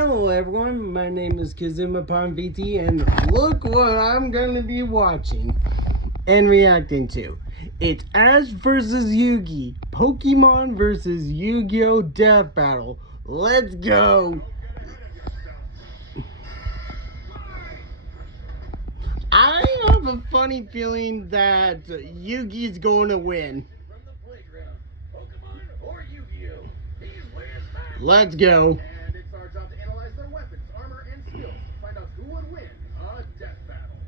Hello everyone, my name is Kazuma VT, and look what I'm gonna be watching and reacting to. It's Ash vs Yugi, Pokemon vs Yu-Gi-Oh! Death Battle. Let's go! I have a funny feeling that Yugi's going to win. Let's go. And it's our job to analyze their weapons, armor, and skills to find out who would win a death battle.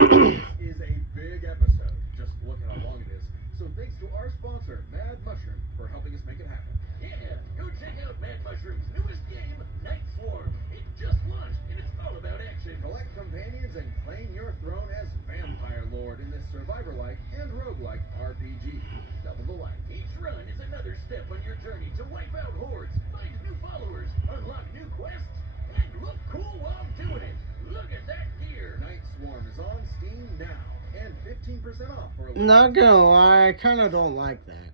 This is a big episode. Just look at how long it is. So thanks to our sponsor, Mad Mushroom, for helping us make it happen. Yeah, go check out Mad Mushroom's newest game, Night Swarm. It just launched, and it's all about action. Collect companions and claim your throne as Vampire Lord in this survivor-like and roguelike RPG. Double the life. Each run is another step on your journey to wipe out hordes, find new followers, unlock new quests, and look cool while doing it. Look at that gear. Night Swarm is on Steam now, and 15% off for a Not gonna lie, I kinda don't like that.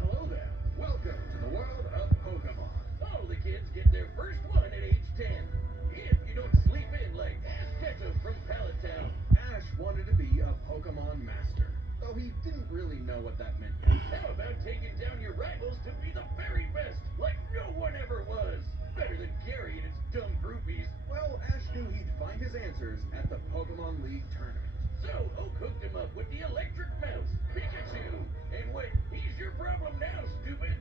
Hello there. Welcome to the world of Pokemon. All the kids get their first one at age 10. If you don't sleep in like Ash Ketchum from Pallet Town. Ash wanted to be a Pokemon master, though he didn't really know what that meant yet. How about taking down your rivals to be the very best, like no one ever was? Better than Gary and his dumb groupies. Well, Ash knew he'd find his answers at the Pokemon League tournament. So Oak hooked him up with the electric mouse, Pikachu. And wait, he's your problem now, stupid.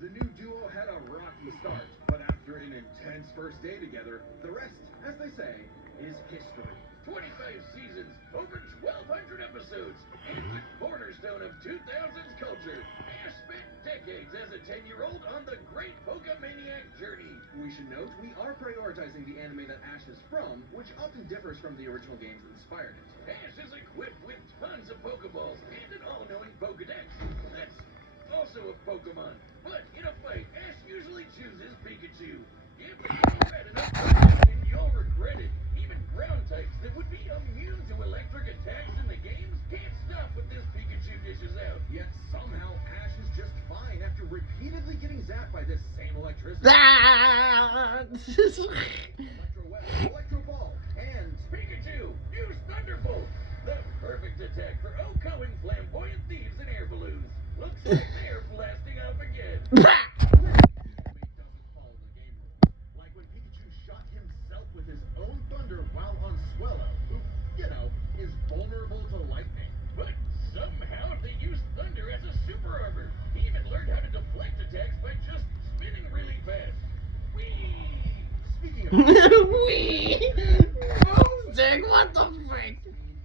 The new duo had a rocky start, but after an intense first day together, the rest, as they say, is history. 25 seasons, over 1,200 episodes, and the cornerstone of 2000's culture. Ash spent decades as a 10-year-old on the great Pokemaniac journey. We should note we are prioritizing the anime that Ash is from, which often differs from the original games that inspired it. Ash is equipped with tons of Pokeballs and an all-knowing Pokedex. That's also a Pokemon. But in a fight, Ash usually chooses Pikachu. Give the game red enough Pokemon and you'll regret it. Even ground types that would be immune to electric attacks in the games can't stop what this Pikachu dishes out. Yet somehow Ash is just fine after repeatedly getting zapped by this same electricity. Electro Web, Electro Ball, and Pikachu, use Thunderbolt! The perfect attack for outgoing flamboyant thieves and air balloons. Looks like they're blasting off again. doesn't follow the game rules. Like when Pikachu shot himself with his own thunder while on Swellow, who, is vulnerable to lightning. But somehow they used thunder as a super armor. He even learned how to deflect attacks by just spinning really fast. Whee! Speaking of Wee! Boomstick, what the frick?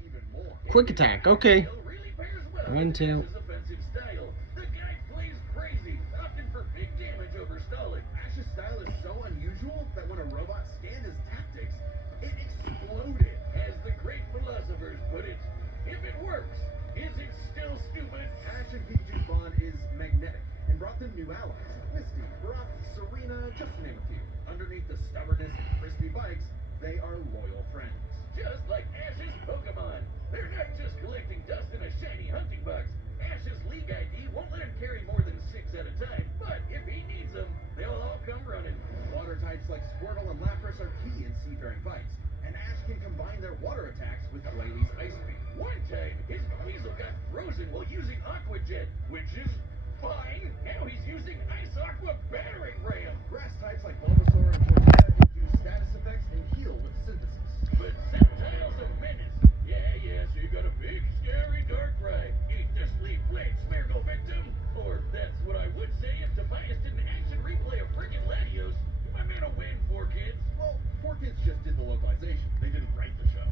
even more. Quick attack, okay. Really pairs well One, with two. Ash's offensive style. The guy plays crazy, often for big damage over stalling. Ash's style is so unusual that when a robot scanned his tactics, it exploded. As the great philosophers put it, if it works, is it still stupid? Ash and Pikachu's bond is magnetic and brought them new allies. Misty, Brock, Serena, just to name a few. Underneath the stubbornness and crispy bikes, they are loyal friends. Just like Ash's Pokemon. They're not just collecting dust in a shiny hunting box. Ash's League ID won't let him carry more than 6 at a time, but if he needs them, they'll all come running. Water types like Squirtle and Lapras are key in seafaring fights, and Ash can combine their water attacks with Glalie Ice Beam. One time, his Weasel got frozen while using Aqua Jet, which is fine. Now he's using Ice Aqua Battering Ram. Grass types like Bulbasaur and Torterra can use status effects and heal with synthesis. But Sceptile's a menace. Yeah, so you got a big, scary Darkrai. Eat the sleep blade, Smeargle victim. Or that's what I would say if Tobias didn't action replay a friggin' Latios. I made a win, 4Kids. Well, 4Kids just did the localization. They didn't write the show.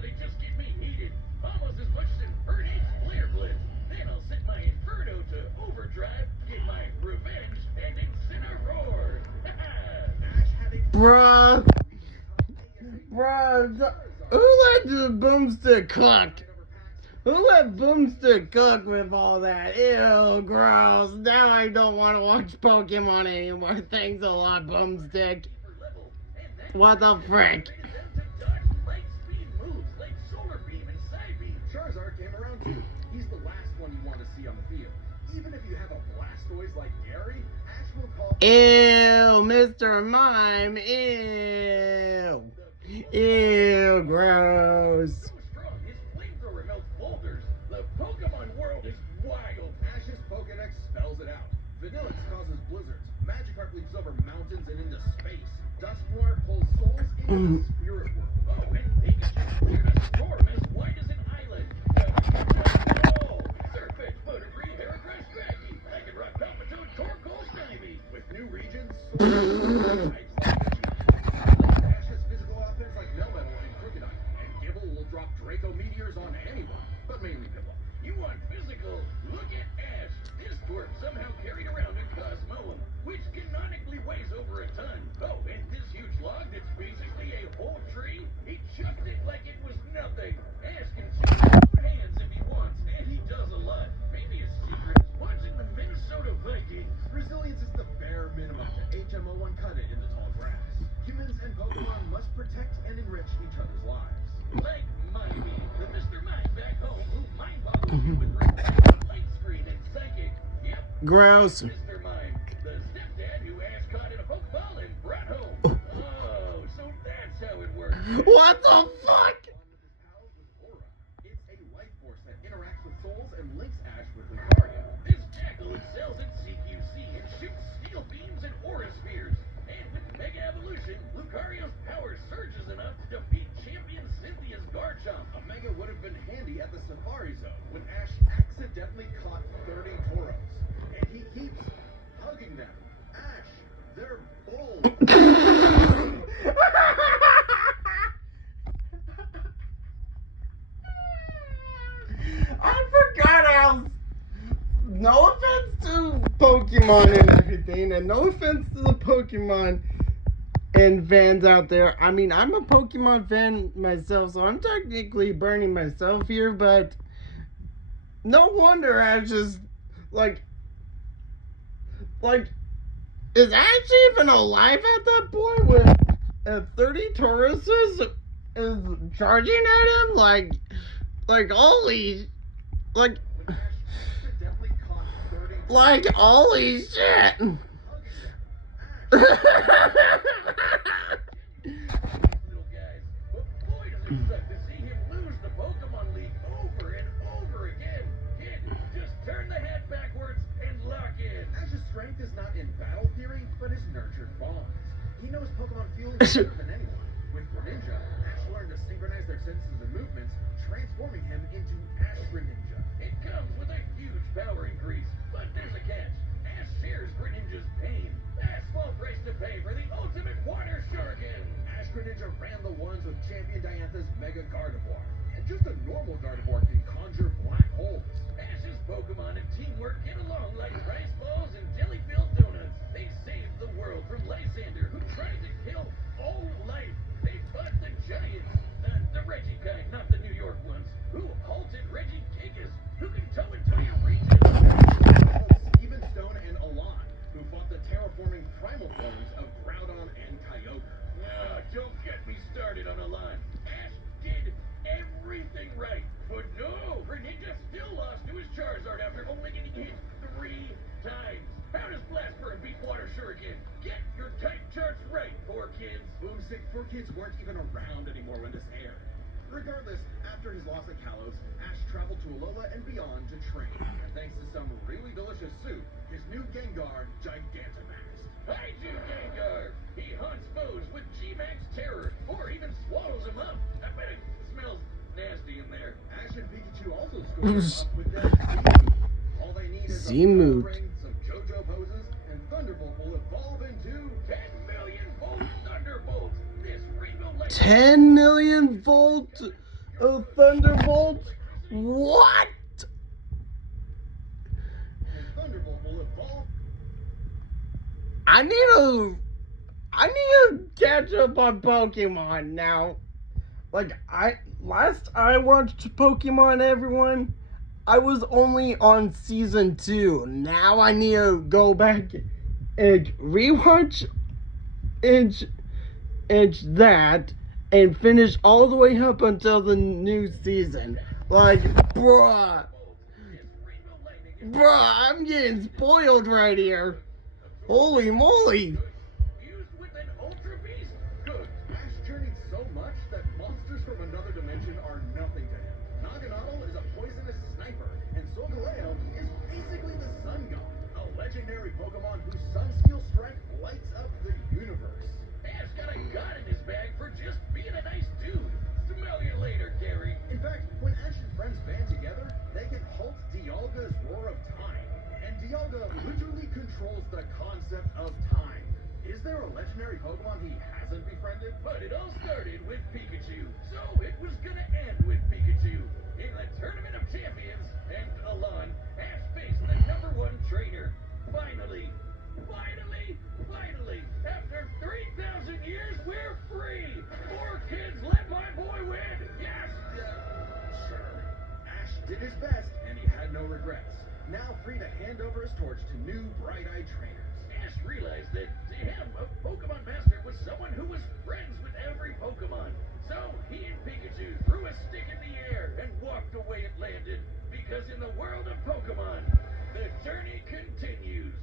They just get me heated. Almost as much as an Earth-Age Flare Blitz. Then I'll set my Inferno to overdrive, get my revenge, and Incineroar. Ash had a Bruh. Bruh. Who let the boomstick cook? Who let boomstick cook with all that? Ew, gross. Now I don't want to watch Pokemon anymore. Thanks a lot, boomstick. What the frick? Charizard came around too. He's the last one you want to see on the field. Even if you boys like Gary, Ash will call Ew, Mr. Mime, ew. Ew, gross. So strong, his flamethrower melts boulders. The Pokemon world is wild. Ash's Pokedex spells it out. Vanillix causes blizzards. Magikarp leaps over mountains and into space. Dusknoir pulls souls into the spirit world. Oh, and Pikachu cleared a storm as wide as an island. Oh, Serpent, Butterfree, Heracross, Scraggy, Lycanroc, Palpitoad, Torkoal, Snivy. With new regions, swords, types like Ash's physical offense like Melmetal and Crocodile. And Gibble will drop Draco Meteors on anyone, but mainly Gibble. You want physical? Look at Ash. This dwarf somehow carried around a Cosmoem, which canonically weighs over a ton. Oh, and this huge log that's basically a whole tree, he chucked it like it was nothing. Ash can shoot with two hands if he wants, and he does a lot. Maybe his secret is watching the Minnesota Vikings. Resilience is the bare minimum to HMO1 cut it in the tall grass. Humans and Pokemon must protect and enrich each other's lives. Like Miney, the Mr. Mime back home who mind boggles you with reflective light screen and psychic. Yep. Gross. Mr. Mime, the stepdad who Ash caught in a Pokeball and brought home. Oh, so that's how it works. What the fuck? One with his pals is Aura. It's a life force that interacts with souls and links Ash with Lucario. This jackal excels at CQC and shoots steel beams and aura spheres. And with Mega Evolution, Lucario's power surges enough to defeat champion Cynthia's Garchomp. A Mega would have been handy at the Safari Zone when Ash accidentally caught 30 Tauros. And he keeps hugging them. Ash, they're bold. I forgot how. No offense to Pokemon and everything, and no offense to the Pokemon and fans out there. I mean, I'm a Pokemon fan myself, so I'm technically burning myself here, but no wonder Ash just like, is Ash even alive at that point with 30 Tauruses is charging at him? Like holy, like holy shit. Little guys. But boy, does it suck to see him lose the Pokemon League over and over again. Kid, just turn the head backwards and lock in. Ash's strength is not in battle theory, but his nurtured bonds. He knows Pokemon feelings better than anyone. With Greninja, Ash learned to synchronize their senses and movements, transforming him into Ash Greninja. It comes with a huge power increase, but there's a catch. Ash shares Greninja's pain. That's small price to pay for the ultimate water shuriken. Ash Greninja ran the ones with Champion Diantha's Mega Gardevoir. And just a normal Gardevoir can conjure black holes. Ash's Pokemon and teamwork get along like rice balls and jelly-filled donuts. They saved the world from Lysander, who tried to kill all life. They fought the giants, the Reggie kind, not the New York ones, who halted Reggie Gigas, who can tow entire regions. Even Stone and Alon, who fought the terraforming primal forms of Groudon and Kyogre. Don't get me started on a line. Ash did everything right, but no, Greninja still lost to his Charizard after only getting hit 3 times. How does Blast Burn beat Water Shuriken? Get your type charts right, poor kids. Boomstick 4Kids weren't even around anymore when this aired. Regardless, after his loss at Kalos, Ash traveled to Alola and beyond to train. And thanks to some really delicious soup, his new Gengar, Gigantamax. I do Gengar. He haunts foes with G-Max Terror, or even swallows them up. I bet it smells nasty in there. Ash and Pikachu also scored up with their Z-Move. All they need is a Z-Move. Power Ring, some JoJo poses, and Thunderbolt will evolve into 10 million volt Thunderbolt. This rainbow light. 10 million volt Thunderbolt? What? and Thunderbolt will evolve. I need to catch up on Pokemon now. Like last I watched Pokemon, everyone, I was only on season 2. Now I need to go back and rewatch that and finish all the way up until the new season. Like, bruh. This rainbow lightning Bruh, I'm getting spoiled right here. Holy moly. Used with an ultra beast. Good. Ash journeyed so much that monsters from another dimension are nothing to him. Naganadel is a poisonous sniper, and Solgaleo is basically the sun god, a legendary Pokemon whose Sunsteel strike lights up the universe. Ash got a god in his bag for just being a nice dude. Smell you later, Gary. In fact, when Ash and friends band together, they can halt Dialga's Roar of Time. And Dialga literally controls the concept of time. Is there a legendary Pokemon he hasn't befriended? But it all started with Pikachu, so it was gonna end with Pikachu. In the Tournament of Champions, and Alon, Ash faced the #1 trainer. Finally, after 3,000 years, we're free! 4 kids, let my boy win! Yes! Sure. Ash did his best, and he had no regrets. Now free to hand over his torch to new bright-eyed trainers. Ash realized that to him, a Pokemon Master was someone who was friends with every Pokemon. So he and Pikachu threw a stick in the air and walked the way it landed. Because in the world of Pokemon, the journey continues.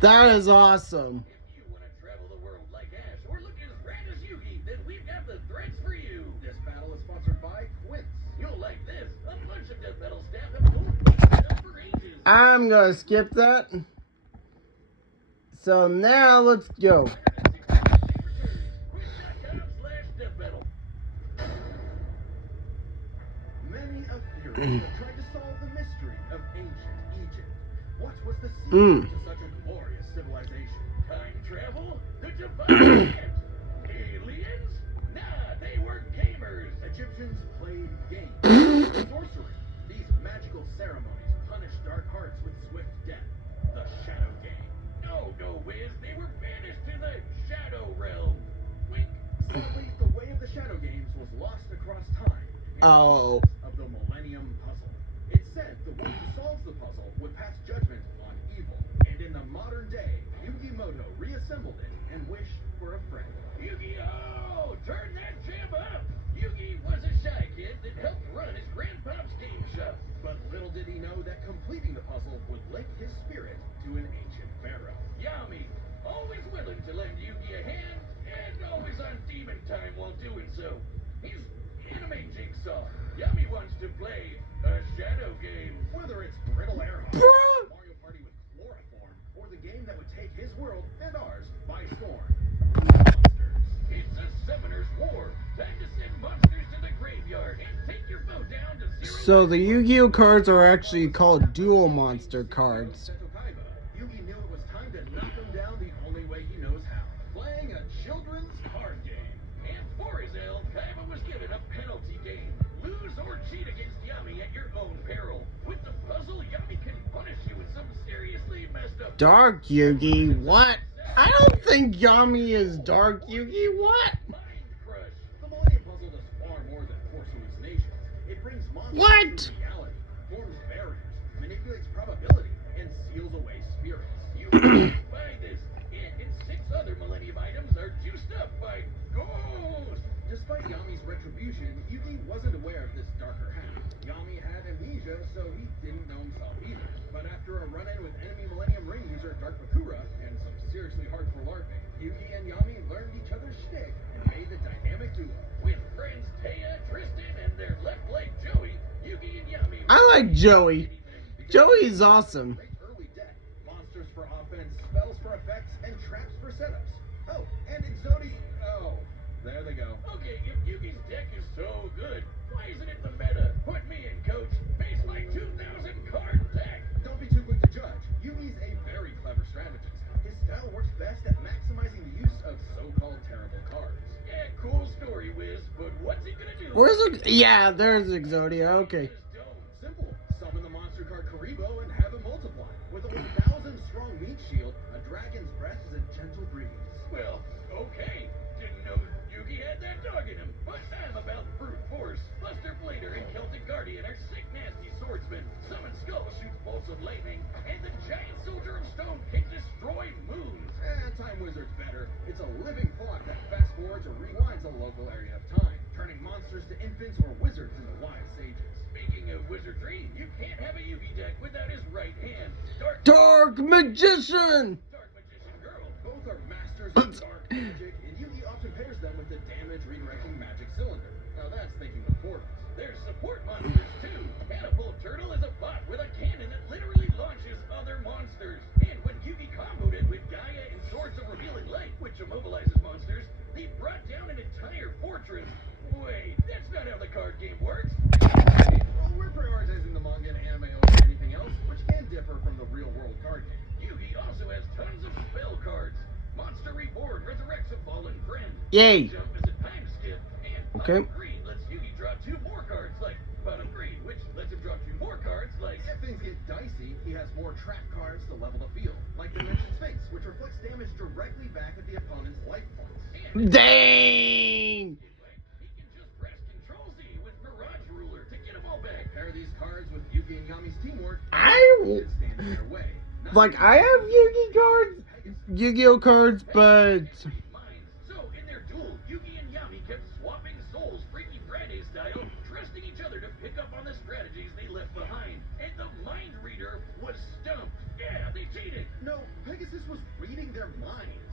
That is awesome. If you want to travel the world like Ash or look as rad as Yugi, then we've got the threads for you. This battle is sponsored by Quince. You'll like this. A bunch of Death Metal staff have pulled up for ages. I'm gonna skip that. So now let's go. Quince.com/deathmetal. Many a theory have tried to solve the mystery of ancient Egypt. What was the secret to such a glorious civilization? Time travel? The divine hand? Aliens? Nah, they were gamers. Egyptians played games. Sorcery. These magical ceremonies punished dark hearts with swift death. The Shadow Game. No, Wiz. They were banished to the Shadow Realm. Wink. Sadly, the way of the Shadow Games was lost across time. Oh. Of the Millennium Puzzle. It said the one who solves the puzzle would pass judgment on evil. And in the modern day, Yugi Moto reassembled it and wished for a friend. Yu-Gi-Oh! Turn that jam up! Yugi was a shy kid that helped run his grandpop's game shop. But little did he know that completing the puzzle would link his spirit to an ancient pharaoh. Yami, always willing to lend Yugi a hand, and always on demon time while doing so. He's anime Jigsaw. Yami wants to play a shadow game. Whether it's Brittle Air Hockey, Bruh. Mario Party with chloroform, or the game that would take his world and ours by storm. It's a summoner's war. Time to send monsters to the graveyard and take your foe down to 0. So the Yu-Gi-Oh cards are actually called dual monster cards. Yugi knew it was time to knock him down the only way he knows how. Playing a children's card game. And for his L, Kaiba was given a penalty game. Lose or cheat against Yami at your own peril. With the puzzle, Yami can punish you with some seriously messed up. Dark Yugi? What? I don't think Yami is Dark Yugi. What? Mind Crush. The Millennium Puzzle does far more than force hallucinations. It brings monsters What? to reality, forms barriers, manipulates probability, and seals away spirits. You can't buy this. It and 6 other Millennium items are juiced up by Ghost. Despite Yami's retribution, Yugi wasn't aware of this darker half. Yami had amnesia, so he didn't know himself either. But after a run-in with enemy Millennium Ring user Dark Bakura and some seriously hardcore LARPing, Yugi and Yami learned each other's shtick and made the dynamic duo. With friends Taya, Tristan, and their left leg Joey, Yugi and Yami. I like Joey. Joey's awesome. Great early deck, monsters for offense, spells for effects, and traps for setups. Oh, and Exodi. Oh, there they go. Okay, if Yugi's deck is so good, why isn't it the meta? Put me in, coach. Face my 2,000 card deck. Don't be too quick to judge. Yugi's a very clever strategist. His style works best at maximizing the use of so-called terrible cards. Yeah, cool story, Wiz, but what's he gonna do? Where's the... Yeah, there's Exodia. Okay. Simple. Summon the monster card Karibo and have it multiply. With a 1,000 strong meat shield, a dragon's breath is a gentle breeze. Well, okay. Didn't know Yugi had that dog in him, but I'm about brute force. Buster Blader and Celtic Guardian are sick, nasty swordsmen. Summon Skull shoots bolts of lightning, and the giant soldier of stone can destroy moons. Time Wizard's better. It's a living clock that fast forwards or rewinds a local area of time, turning monsters to infants or wizards in the wild. without his right hand. Dark Magician! Dark Magician Girl. Both are masters of dark magic, and Yugi often pairs them with the damage redirecting magic cylinder. Now that's thinking of portals. There's support monsters too. Catapult Turtle is a bot with a cannon that literally launches other monsters. And when Yugi comboed it with Gaia and Swords of Revealing Light, which immobilizes monsters, they brought down an entire fortress. Wait, that's not how the card game works. Well, we're prioritizing the manga and anime over anything else, which can differ from the real-world card game. Yugi also has tons of spell cards. Monster Reborn resurrects a fallen friend. Yay! Jump is a time skip. And Okay. Bottom Green lets Yugi draw 2 more cards like Bottom Green, which lets him draw 2 more cards like... If things get dicey, he has more trap cards to level the field, like Dimension Sphinx, which reflects damage directly back at the opponent's life points. And Dang! he can just press Control Z with Mirage Ruler to get them all back. Pair these cards with Yugi and Yami's teamwork, I it stands in their way. like I have Yugi cards, Yu-Gi-Oh cards, but Minds. So, in their duel, Yugi and Yami kept swapping souls Freaky Friday style, trusting each other to pick up on the strategies they left behind. And the Mind Reader was stumped. Yeah, they cheated. No, Pegasus was reading their minds.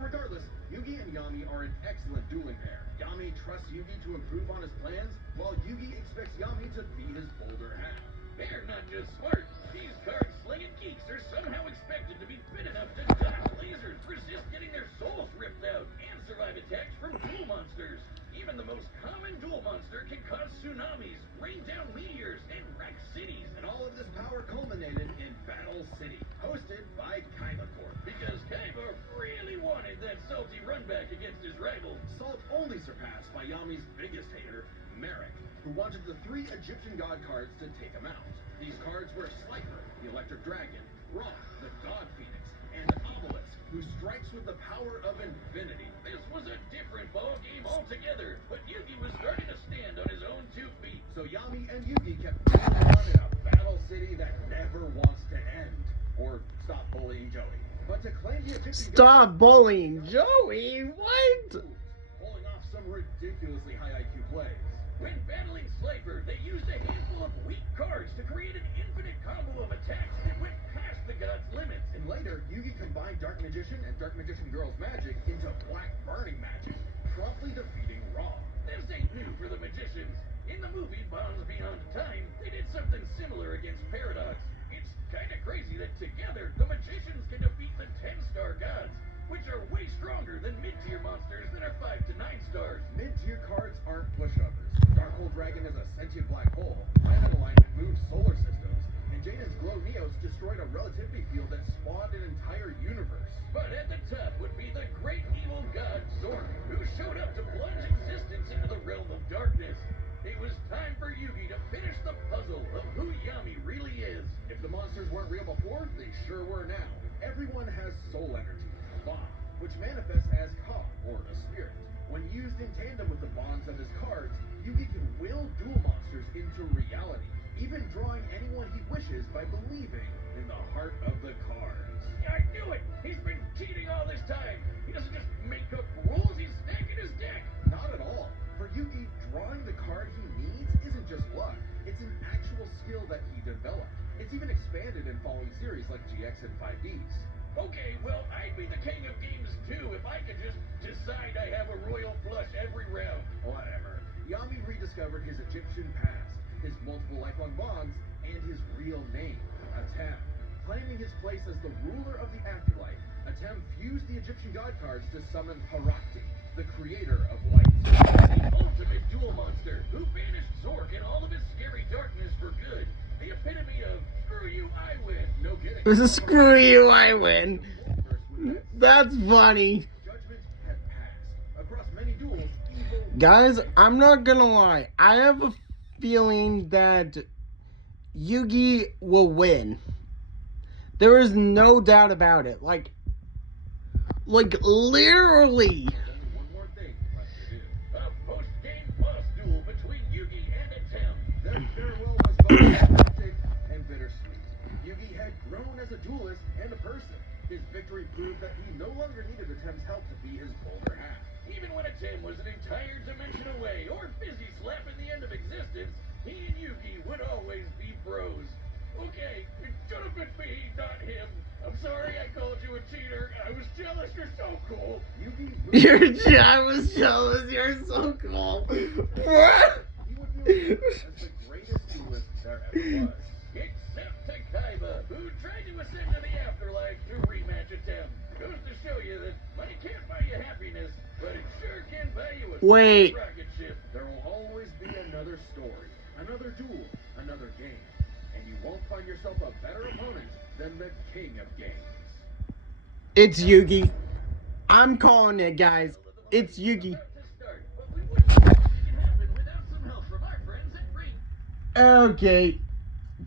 Regardless, Yugi and Yami are an excellent dueling pair. Yami trusts Yugi to improve on his plans, while Yugi expects Yami to be his bolder half. They're not just smart. These card-slinging geeks are somehow expected to be fit enough to dodge lasers, resist getting their souls ripped out, and survive attacks from duel monsters. Even the most common duel monster can cause tsunamis, rain down meteors, and wreck cities. And all of this power culminated in Battle City, hosted by Kaiba Corp. Because Kaiba really wanted that salty run back against his rival. Salt only surpassed by Yami's biggest hater, Merrick, who wanted the 3 Egyptian god cards to take him out. These cards were Slifer, the Electric Dragon, Ra, the God Phoenix, and Obelisk, who strikes with the power of infinity. This was a different ball game altogether, but Yugi was starting to stand on his own 2 feet. So Yami and Yugi kept going on in a battle city that never wants to end. Or stop bullying Joey. But to claim the Egyptian stop bullying Joey. What? pulling off some ridiculously high IQ plays. When battling Slifer, they used a handful of weak cards to create an infinite combo of attacks that went past the god's limits. And later, Yugi combined Dark Magician and Dark Magician Girl's magic into Black Burning magic, promptly defeating Ra. This ain't new for the magicians. In the movie Bonds Beyond Time, they did something similar against Paradox. It's kinda crazy that together, the magicians can defeat the 10-star gods, which are way stronger than mid-tier monsters that are 5 to 9 stars. Mid-tier cards aren't pushovers. Darkhold Dragon is a sentient black hole, planet alignment moves solar systems, and Jaina's Glow Neos destroyed a relativity field that spawned an entire universe. But at the top would be the great evil god Zork, who showed up to plunge existence into the realm of darkness. It was time for Yugi to finish the puzzle of who Yami really is. If the monsters weren't real before, they sure were now. Everyone has soul energy, Ba, which manifests as Ka, or a spirit. When used in tandem with the bonds of his cards, Yugi can will duel monsters into reality, even drawing anyone he wishes by believing in the heart of the cards. I knew it! He's been cheating all this time! He doesn't just make up rules, he's stacking his deck! Not at all. For Yugi, drawing the card he needs isn't just luck. It's an actual skill that he developed. It's even expanded in following series like GX and 5Ds. Okay, well, I'd be the king of games too if I could just decide I have a royal flush every round. Whatever. Yami rediscovered his Egyptian past, his multiple lifelong bonds, and his real name, Atem. Claiming his place as the ruler of the afterlife, Atem fused the Egyptian god cards to summon Harakti, the creator of light. The ultimate duel monster who banished Zork and all of his scary darkness for good. The epitome of screw you, I win. No kidding. This is screw you, I win. That's funny. Judgment had passed. Across many duels, evil... Guys, I'm not gonna lie. I have a feeling that Yugi will win. There is no doubt about it. Like literally. Only one more thing left to do. A post-game boss duel between Yugi and Atem. Their farewell was both romantic and bittersweet. Yugi had grown as a duelist and a person. His victory proved that he no longer needed Atem's help to be his bolder half. Even when Atem was an entire dimension away or busy slapping the end of existence, he and Yugi would always be bros. Okay, sorry I called you a cheater. I was jealous. You're so cool. I was jealous. You're so cool. He would view him as the greatest duelist there ever was. Except Takaiba, who tried to ascend to the afterlife through rematch attempt. Goes to show you that money can't buy you happiness, but it sure can buy you a Wait. rocket ship. There will always be another story, another duel, another game, and you won't find yourself a better opponent than the king of games. It's Yugi. I'm calling it, guys. It's Yugi. About to start, but we wouldn't make it happen without some help from our friends at Ring. Okay.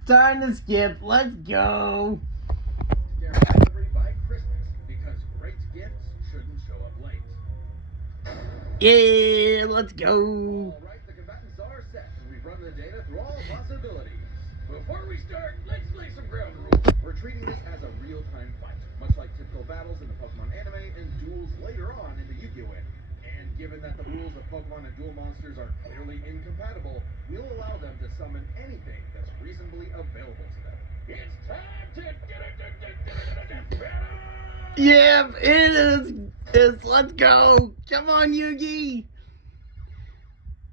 Time to skip. Let's go. Guaranteed delivery by Christmas, because great gifts shouldn't show up late. Yeah, let's go. All right, the combatants are set, and we've run the data through all possibilities. Before we start, let's lay some ground rules. We're treating this as a real-time fight, much like typical battles in the Pokemon anime and duels later on in the Yu-Gi-Oh! Anime. And given that the rules of Pokemon and duel monsters are clearly incompatible, we'll allow them to summon anything that's reasonably available to them. It's time to battle! Yeah, it is. Let's go. Come on, Yugi.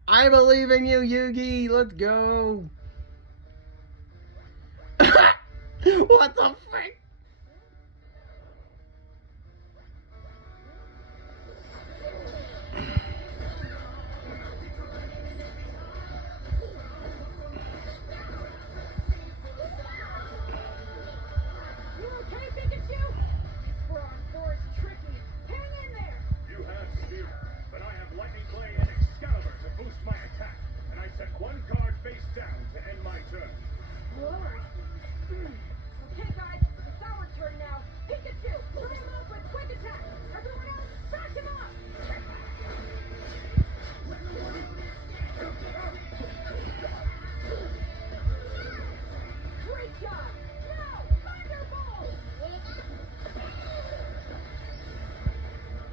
I believe in you, Yugi. Let's go. What the frick? You okay, Pikachu? Frog Forest tricky. Hang in there. You have Spear, but I have Lightning Blade and Excalibur to boost my attack, and I set one card face down to end my turn. Whoa. Okay, guys, it's our turn now. Pikachu, turn him off with quick attack. Everyone else, back him up. Great job. Now, Thunderbolt.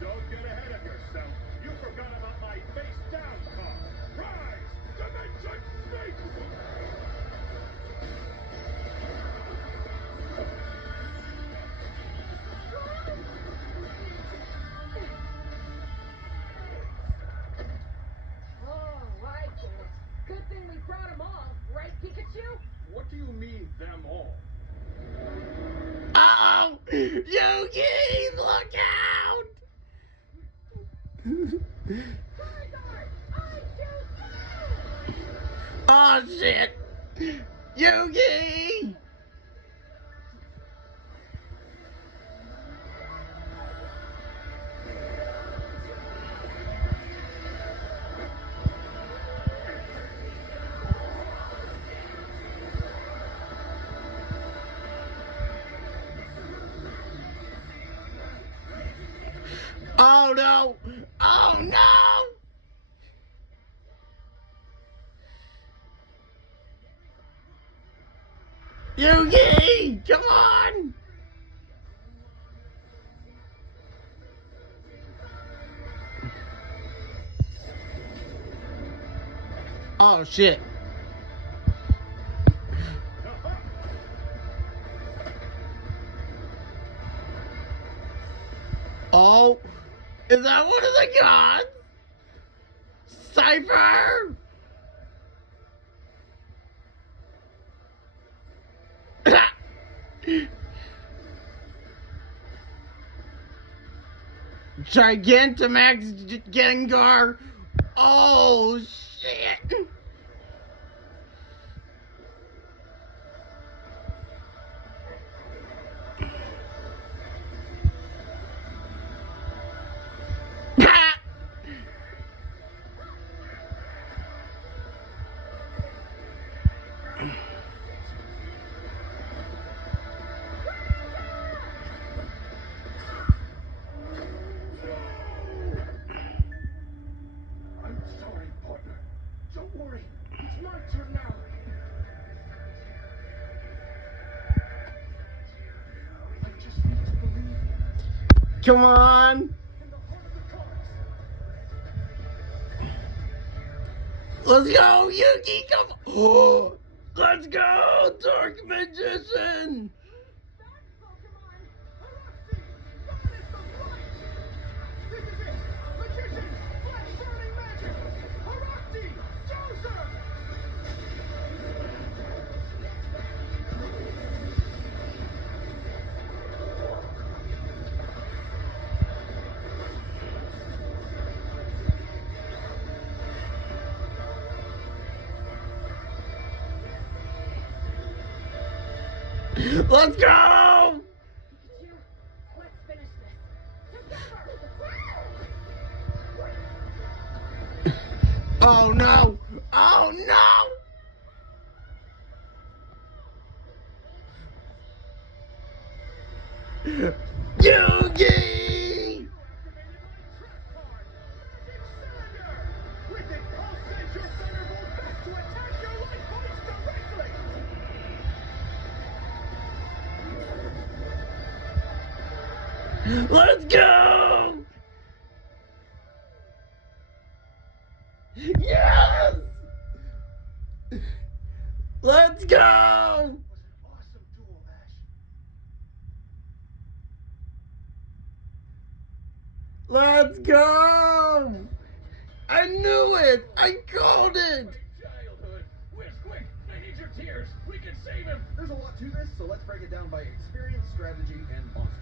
Don't get ahead of yourself. You forgot about my face down card. Rise! Dimension Snake! Oh, I get it. Good thing we brought him all, right, Pikachu? What do you mean, them all? Oh, Yugi, look out! Charizard, I choose you! Oh shit! Yugi! Oh no! Oh no! Yugi! Come on! Oh shit. Oh, is that one of the gods? Cypher! Gigantamax Gengar. Oh shit. I'm sorry, partner. Don't worry. It's my turn now. I just need to believe Come on. in the heart of the cards. Let's go, Yugi. Come on. Oh, let's go, Dark Magician. Back, Pokemon. Let's go! Pikachu, let's finish this. Together! Oh no! Oh no! Yugi! With it, I'll send your Thunderbolt back to attack your life points directly! Let's go! Yes! Let's go! It was an awesome duel, Ash. Let's go! I knew it! I called it! Childhood. Whiz, quick! I need your tears. We can save him. There's a lot to this, so let's break it down by experience, strategy, and monsters.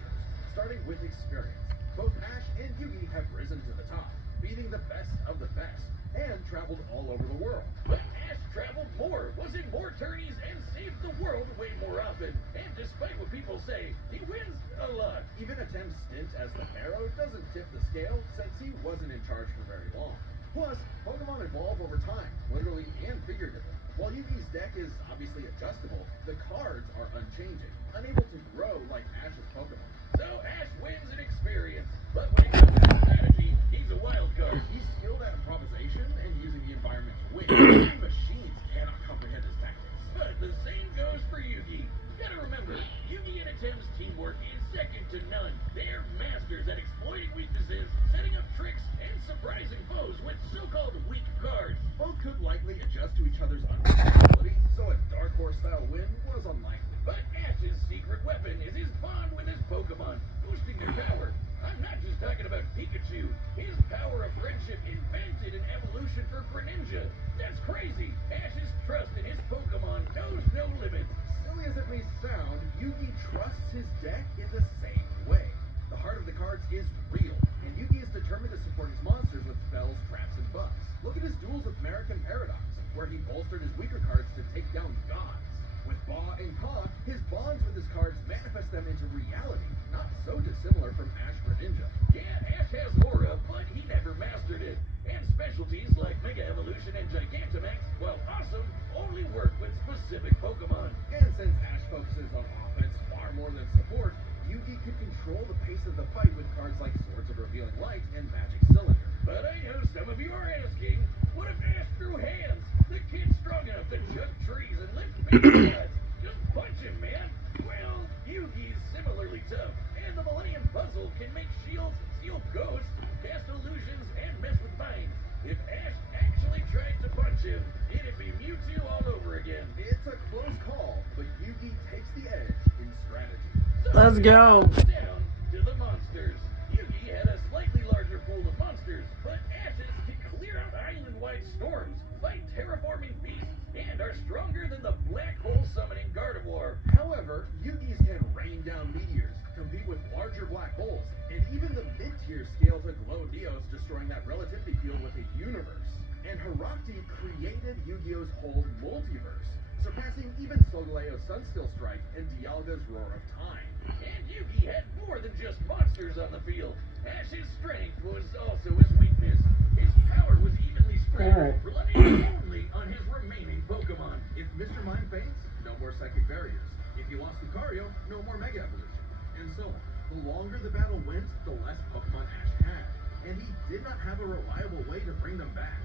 Starting with experience. Both Ash and Yugi have risen to the top, beating the best of the best, and traveled all over the world. But Ash traveled more, was in more tourneys, and saved the world way more often. And despite what people say, he wins a lot. Even a 10 stint as the Pharaoh doesn't tip the scale since he wasn't in charge for very long. Plus, Pokemon evolve over time, literally and figuratively. While Yugi's deck is obviously adjustable, the cards are unchanging, unable to grow like Ash's Pokemon. So Ash wins in experience. But when it comes to strategy, he's a wild card. He's skilled at improvisation and using the environment to win. Even machines cannot comprehend his tactics. But the same goes for Yugi. Gotta remember, Yugi and Atem's teamwork is second to none. They're masters at exploiting weaknesses, setting up tricks, and surprising foes with so-called weak cards. Both could likely adjust to each other's unpredictability, so a Dark Horse-style win was unlikely. But Ash's secret weapon is his bond with his Pokemon, boosting their power. I'm not just talking about Pikachu. His power of friendship invented an evolution for Greninja. That's crazy. Ash's trust in his Pokemon knows no limits. Silly as it may sound, Yugi trusts his deck in the same way. The heart of the cards is real, and Yugi is determined to support his monsters with spells, traps, and buffs. Look at his duels with American Paradox, where he bolstered his weaker cards to take down gods. With Ba and Ka, his bonds with his cards manifest them into reality, not so dissimilar from Ash Greninja. Yeah, Ash has aura, but he never mastered it. And specialties like Mega Evolution and Gigantamax, while awesome, only work with specific Pokemon. And since Ash focuses on offense far more than support, Yugi could control the pace of the fight with cards like Swords of Revealing Light and Magic Cylinder. But I know some of you are asking, what if Ash threw hands? The kid's strong enough to jump trees and lift big guts. Just punch him, man. Well, Yugi's similarly tough, and the Millennium Puzzle can make shields, steal ghosts, cast illusions, and mess with minds. If Ash actually tried to punch him, it'd be Mewtwo all over again. It's a close call, but Yugi takes the edge in strategy. So Let's go. Down to the monsters. Yugi had a slightly larger pool of monsters, but Ash's can clear out island-wide storms, fight terraforming beasts, and are stronger than the black hole summoning Gardevoir. However, Yugi's can rain down meteors, compete with larger black holes, and even the mid-tier scale to glow Neos, destroying that relativity field with a universe. And Herakti created Yu-Gi-Oh's whole multiverse, surpassing even Solgaleo's Sunstill Strike and Dialga's Roar of Time. And Yugi had more than just monsters on the field. Ash's strength was also his weakness. His power was evenly spread, Alright. relying only on his remaining Pokemon. If Mr. Mind fades, no more psychic barriers. If he lost Lucario, no more Mega Evolution. And so on. The longer the battle went, the less Pokemon Ash had. And he did not have a reliable way to bring them back.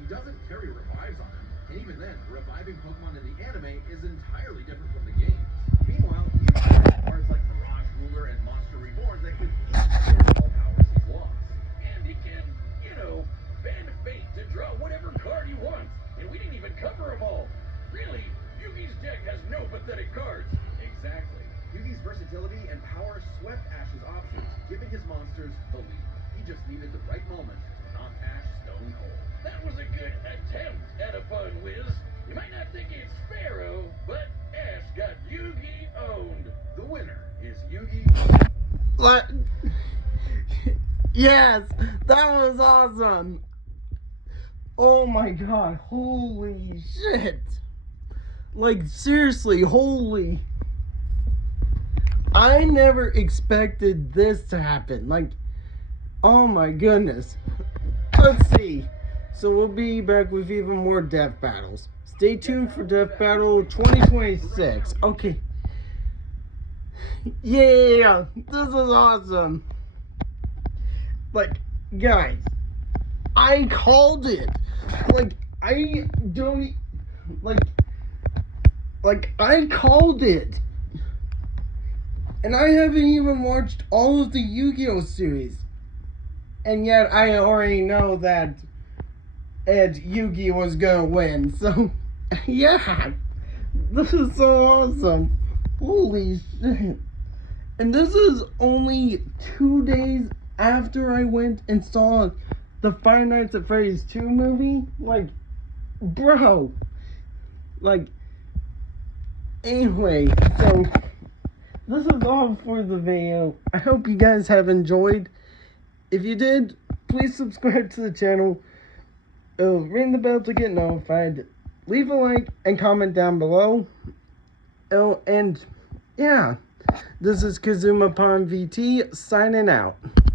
He doesn't carry revives on him, and even then, reviving Pokemon in the anime is entirely different from the games. Meanwhile, you have cards like Mirage Ruler and Monster Reborn that could each clear all powers he's lost. And he can, bend fate to draw whatever card he wants. And we didn't even cover them all. Really, Yugi's deck has no pathetic cards. Exactly. Yugi's versatility and power swept Ash's options, giving his monsters the lead. He just needed the right moment to knock Ash stone cold. That was a good attempt at a fun whiz. You might not think it's Pharaoh, but Ash got Yugi owned. The winner is Yugi. What? Yes, that was awesome. Oh my god, holy shit. Like, seriously, holy. I never expected this to happen. Like, oh my goodness. Let's see. So we'll be back with even more death battles. Stay tuned for Death Battle 2026. Okay. Yeah, this is awesome. Like, guys, I called it. Like, I don't, like, I called it. And I haven't even watched all of the Yu-Gi-Oh! Series. And yet, I already know that Yugi was gonna win. So, yeah. This is so awesome. Holy shit. And this is only 2 days after I went and saw the Five Nights at Freddy's 2 movie. Like, bro. Like, anyway, so this is all for the video. I hope you guys have enjoyed. If you did, please subscribe to the channel. Ring the bell to get notified. Leave a like and comment down below. And yeah, this is Kazuma Pond VT signing out.